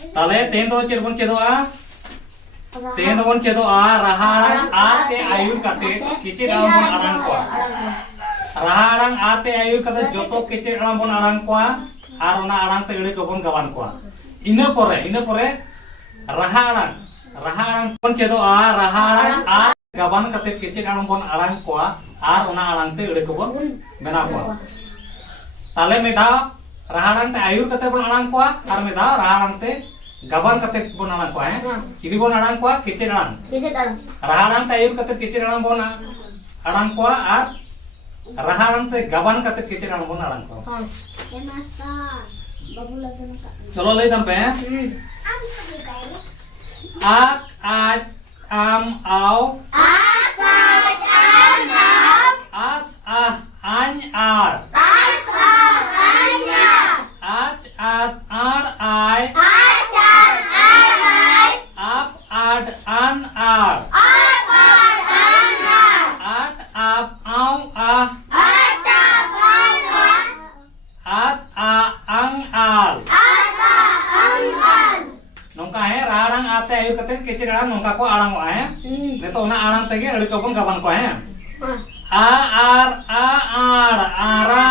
ताले तेन दो चेर बन चेदोआ तेन दो बन चेदोआ रहा आते आयुर कते किचे दाम बन आराम को रहा आराम आते आयुर कते जोतो किचे दाम बन आराम को आर ओना आराम ते एड़े को बन गवान को इने परे रहा आराम बन चेदोआ रहा आराम आ गवान कते किचे दाम बन आराम को आर ओना आराम ते एड़े को बन बना को ताले में दा राहाड़ांग ते आयुर कते बन आड़ांग को आर में दा राहाड़ांग ते गबान कते बन आड़ांग को है चिरी बन आड़ांग को किचे आड़ांग राहाड़ांग ते आयुर कते किचे आड़ांग बन आड़ांग को आर राहाड़ांग ते गबान कते किचे आड़ांग बन आड़ांग को चलो ले दम पे आक आज आम आओ आस आह आन आर आज आद आड़ आय आप आड आन आर आट आप आव आह आत आ अंग आल नौका है राड़ांग आते आयु कते किचे राड़ांग नौका को आड़ांग है ने तो ना आड़ांग तेगे अड़ी को बन गबन को है आ आर आ आड़ आरा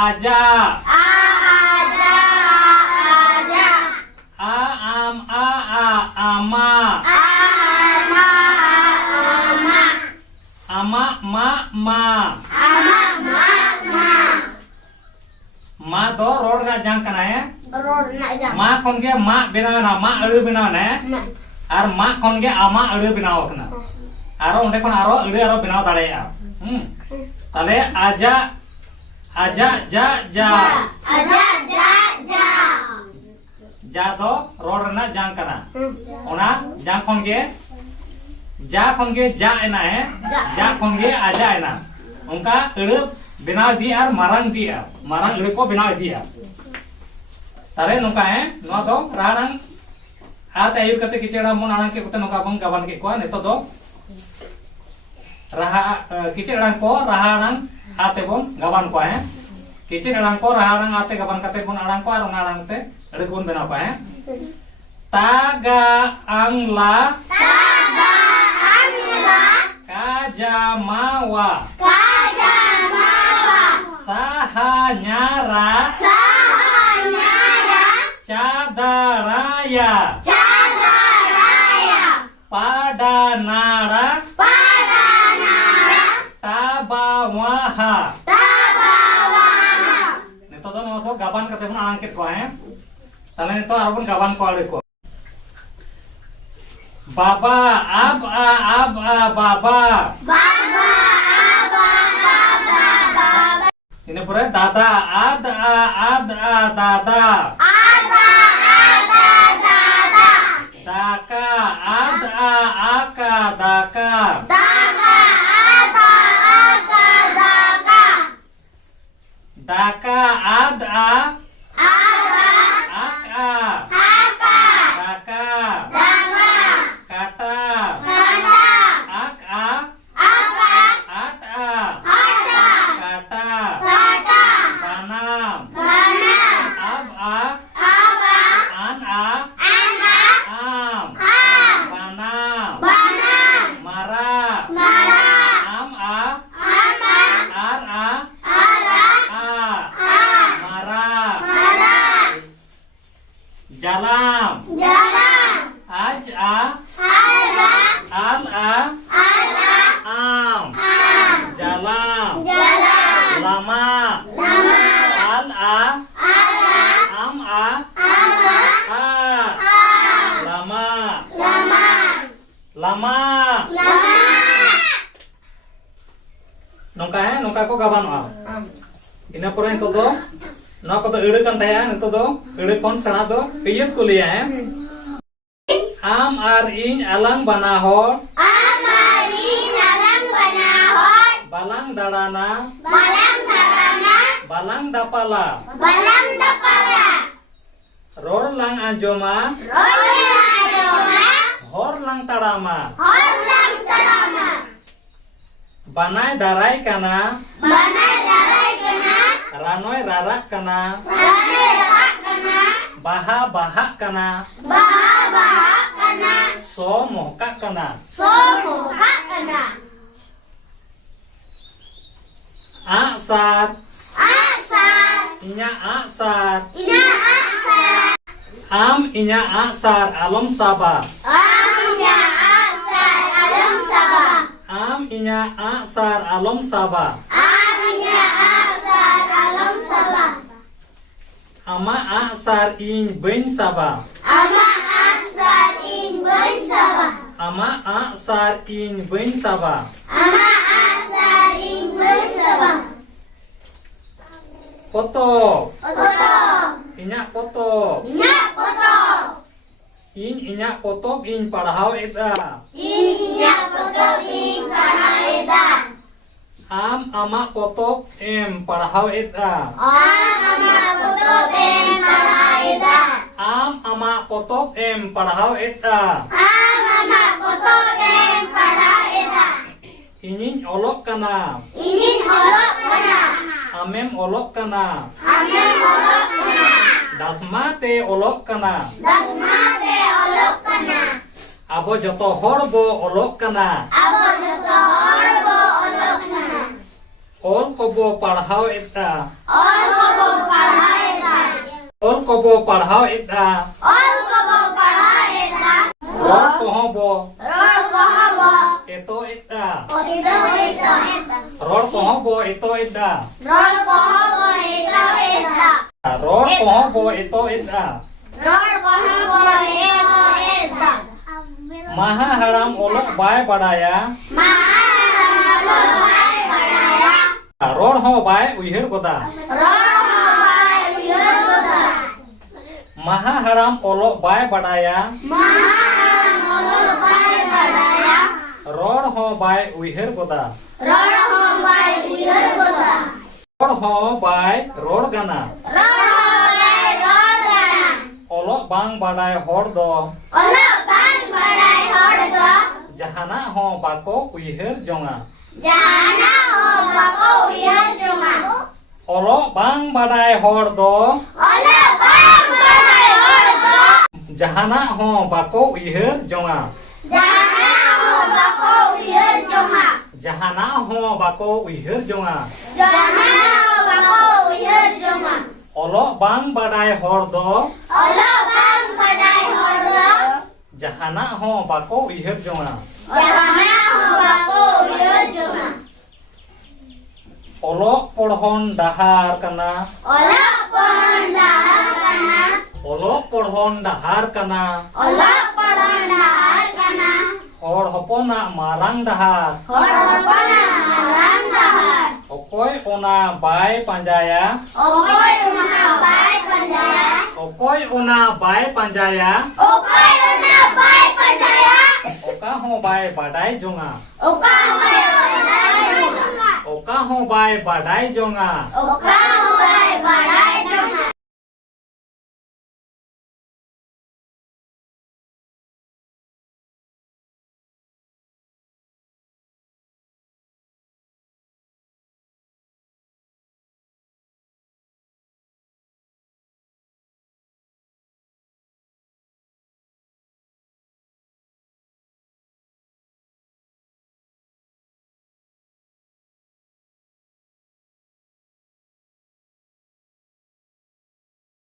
आजा आ आम आ आमा आमा मा मा दो रोड ना जंग कना है मा कोन गे मा बिना ना मा अड़ु बिना ने आर मा कोन गे आमा अड़ु बिना वकना आरो ओंडे कोन आरो अड़ु आरो बिना दाड़े ताले आजा आजा जा जा जा दो रोड रना जांग कना ओना जांग कोन गे जा एना है जा कोन गे आजा एना उनका अड़ बनाव दी और मारंग अड़ को बनाव दिया तारे नोका है नो दो राणांग आते आयुर कते किचेड़ा मन आणांग के कते नोका बन गबन के को नेतो दो रहा किचेड़ा को राणांग आते बन गबन को है किचेड़ा को राणांग आते गबन कते बन आणांग को और ओना आणांग ते अड़ को बन बनाव को है तागा अंगला काजामावा Sahanyara Cadaraya Padanara Tabawaha Nito to no to gaban kate pun angkit ko hai tale nito arapun gaban ko ale ko Baba ab a baba ini pura dada ada dada daka ada aka daka daka ada aka daka kata aka ata kata tanam aba an am banam mara am ar mara jalam aj al am jalam lama al am lama nongka है nongka को gaban ina pore nito do no ko do eure kan taya nito do eure kon sana do iyet ko liya है am ar in alang banahor balang darana balang dapala anjoma hor lang tarama banai darai kana ranoi rarak kana baha baha kana so mohka kana asar inya asar am inya asar alom saba am inya asar alom saba ama asar in ben saba ama asar in ben saba foto inya foto in inya foto in parhau eta am ama foto em parhau eta am ama foto em parhau eta inin olok kana amem olok kana dasmate olok kana abo joto hor bo olok kana ol kobo parhau eta ol kobo parhau eta ror kohobo eto eta ror kohobo eto eta ror kohobo eto eta maha haram olok bai badaya ror ho bai uihir goda maha haram olok bai badaya ror ho bai uihir goda ror ho bai ror gana olok bang badai hor do jahana ho bako uihir jonga olok bang badai hor do jahana ho bako uihir jonga jahana ho bako uihir jonga olok bang badai hor do jahana ho bako uihir jonga olok porhon dahar kana olok porhon dahar kana hor hopona marang dahar okoy ona bai panjaya okoy ona bai panjaya oka ho bai badai jonga oka ho bai badai jonga